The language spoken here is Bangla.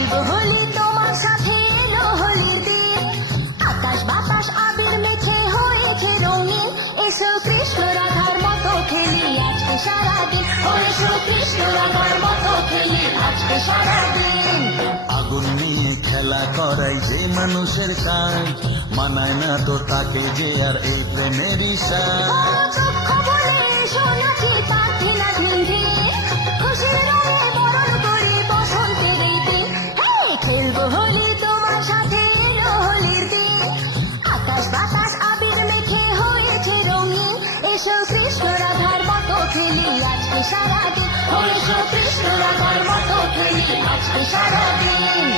খেলবো হোলি তোমার সাথে এলো হোলির দিন আকাশ বাতাস আবির মেখে হয়েছে রঙিন এসো কৃষ্ণ রাধার মতো খেলি আজকে সারাদিন এসো কৃষ্ণ রাধার মতো খেলি আজকে সারাদিন আগুন নিয়ে খেলা করাই যে মানুষের কাজ মানায় না তো তাকে যে আর এই প্রেমেরই সাজ দুঃখ বলে এসো নাচি পাখি না ঢিল খুশির রঙে বরণ করি বসন্তের এই দিন খেলবো হোলি তোমার সাথে এলো হোলির দিন আকাশ বাতাস আবির মেখে হয়েছে রঙিন এসো কৃষ্ণ রাধার মতো খেলি আজকে সারাদিন এসো কৃষ্ণ রাধার মতো খেলি আজকে সারাদিন